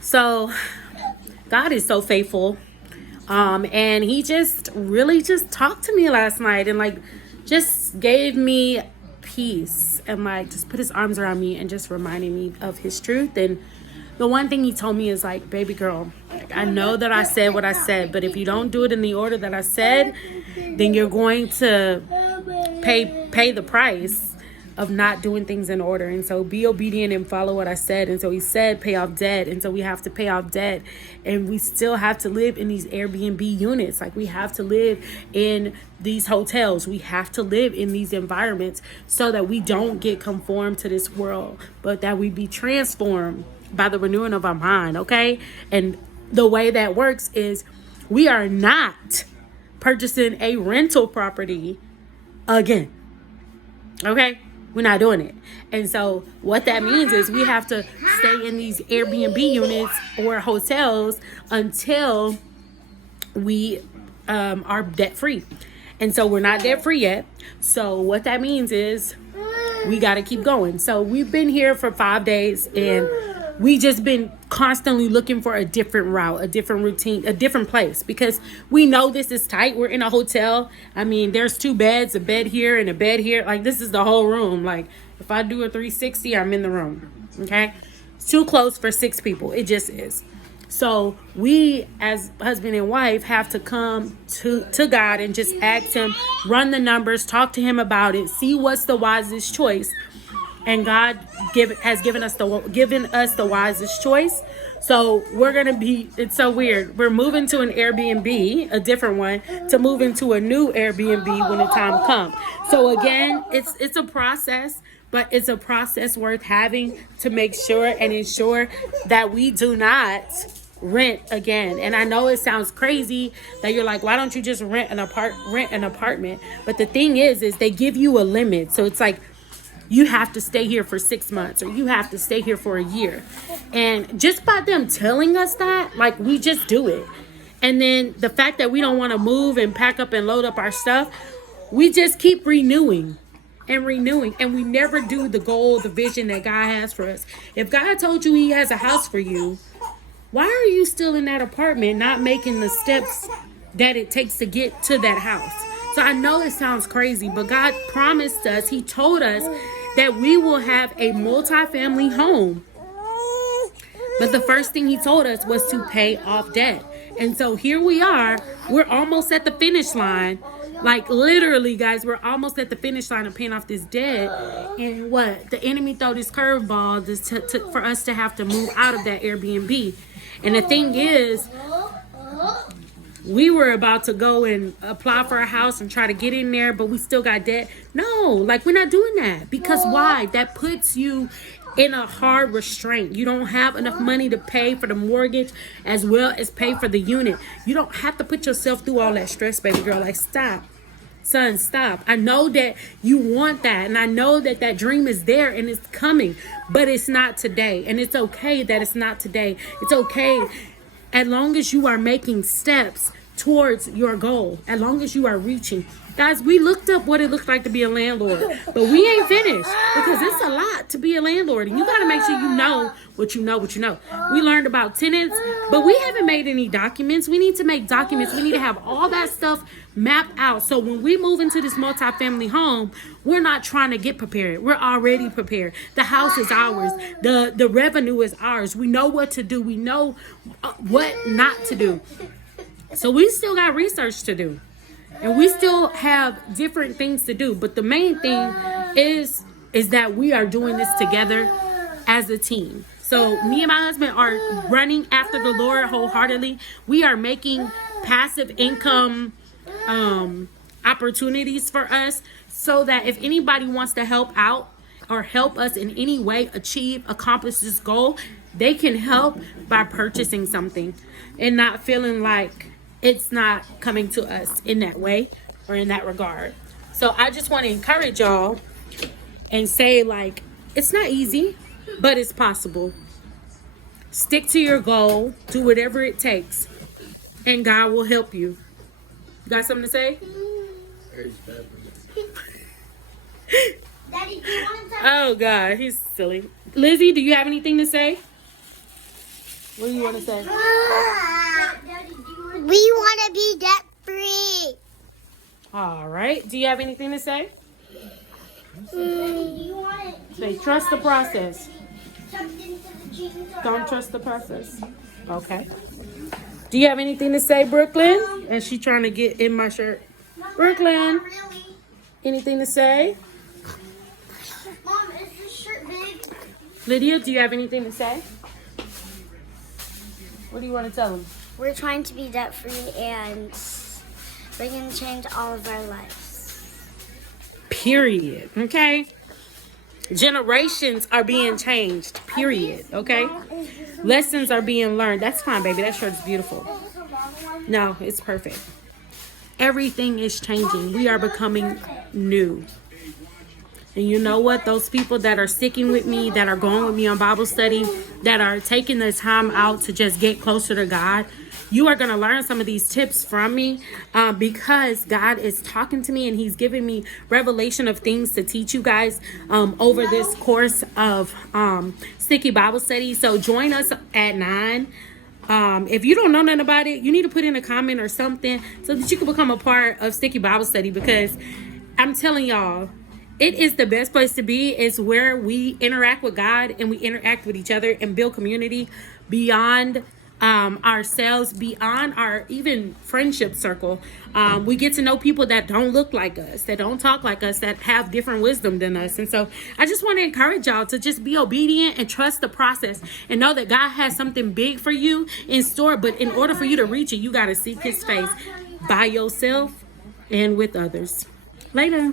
So God is so faithful. And he just really just talked to me last night and like just gave me peace and like just put his arms around me and just reminded me of his truth. And the one thing he told me is like, baby girl, like, I know that I said what I said, but if you don't do it in the order that I said, then you're going to pay the price of not doing things in order. And so be obedient and follow what I said. And so he said pay off debt, and so we have to pay off debt, and we still have to live in these Airbnb units. Like we have to live in these hotels, we have to live in these environments so that we don't get conformed to this world, but that we be transformed by the renewing of our mind. Okay. And the way that works is we are not purchasing a rental property again. Okay, we're not doing it. And so what that means is we have to stay in these Airbnb units or hotels until we are debt free. And so we're not debt free yet. So what that means is we got to keep going. So we've been here for 5 days, and we just been constantly looking for a different route, a different routine, a different place, because we know this is tight. We're in a hotel. I mean, there's 2 beds, a bed here and a bed here. Like this is the whole room. Like if I do a 360, I'm in the room. Okay. It's too close for 6 people. It just is. So we as husband and wife have to come to God and just ask him, run the numbers, talk to him about it, see what's the wisest choice. And God has given us the wisest choice. So we're going to be, it's so weird. We're moving to an Airbnb, a different one, to move into a new Airbnb when the time comes. So again, it's a process, but it's a process worth having to make sure and ensure that we do not rent again. And I know it sounds crazy that you're like, why don't you just rent an apartment? But the thing is they give you a limit. So it's like, you have to stay here for 6 months, or you have to stay here for a year. And just by them telling us that, like, we just do it. And then the fact that we don't want to move and pack up and load up our stuff, we just keep renewing. And we never do the goal, the vision that God has for us. If God told you he has a house for you, why are you still in that apartment, not making the steps that it takes to get to that house? So I know it sounds crazy, but God promised us, he told us that we will have a multi-family home. But the first thing he told us was to pay off debt. And so here we are, we're almost at the finish line. Like literally, guys, we're almost at the finish line of paying off this debt. And what? The enemy threw this curveball for us to have to move out of that Airbnb. And the thing is, we were about to go and apply for a house and try to get in there, but we still got debt. No, like we're not doing that. Because why? That puts you in a hard restraint. You don't have enough money to pay for the mortgage as well as pay for the unit. You don't have to put yourself through all that stress, baby girl. Like, stop. Son, stop. I know that you want that, and I know that that dream is there and it's coming, but it's not today. And it's okay that it's not today. It's okay as long as you are making steps towards your goal, as long as you are reaching. Guys, we looked up what it looked like to be a landlord, but we ain't finished, because it's a lot to be a landlord, and you got to make sure you know what you know. We learned about tenants, but we haven't made any documents. We need to make documents. We need to have all that stuff mapped out. So when we move into this multi-family home, we're not trying to get prepared. We're already prepared. The house is ours. The revenue is ours. We know what to do. We know what not to do. So we still got research to do. And we still have different things to do. But the main thing is that we are doing this together as a team. So me and my husband are running after the Lord wholeheartedly. We are making passive income opportunities for us, so that if anybody wants to help out or help us in any way accomplish this goal, they can help by purchasing something and not feeling like it's not coming to us in that way or in that regard. So I just want to encourage y'all and say, like, it's not easy, but it's possible. Stick to your goal, do whatever it takes, and God will help you. You got something to say? Daddy, do you want to Oh God, he's silly. Lizzie, do you have anything to say? What do you want to say? We want to be debt free. All right. Do you have anything to say? Say, trust the process. Don't trust the process. Okay. Do you have anything to say, Brooklyn? And she trying to get in my shirt. Brooklyn, anything to say? Mom, is this shirt big? Lydia, do you have anything to say? What do you want to tell them? We're trying to be debt free and we're going to change all of our lives. Period. Okay? Generations are being changed. Period. Okay? Lessons are being learned. That's fine, baby. That shirt is beautiful. No, it's perfect. Everything is changing. We are becoming new. And you know what? Those people that are sticking with me, that are going with me on Bible study, that are taking the time out to just get closer to God, you are going to learn some of these tips from me because God is talking to me and he's giving me revelation of things to teach you guys over this course of Sticky Bible Study. So join us at 9. If you don't know nothing about it, you need to put in a comment or something so that you can become a part of Sticky Bible Study, because I'm telling y'all, it is the best place to be. It's where we interact with God and we interact with each other and build community beyond ourselves, beyond our even friendship circle. We get to know people that don't look like us, that don't talk like us, that have different wisdom than us. And so I just want to encourage y'all to just be obedient and trust the process and know that God has something big for you in store. But in order for you to reach it, you got to seek his face by yourself and with others. Later.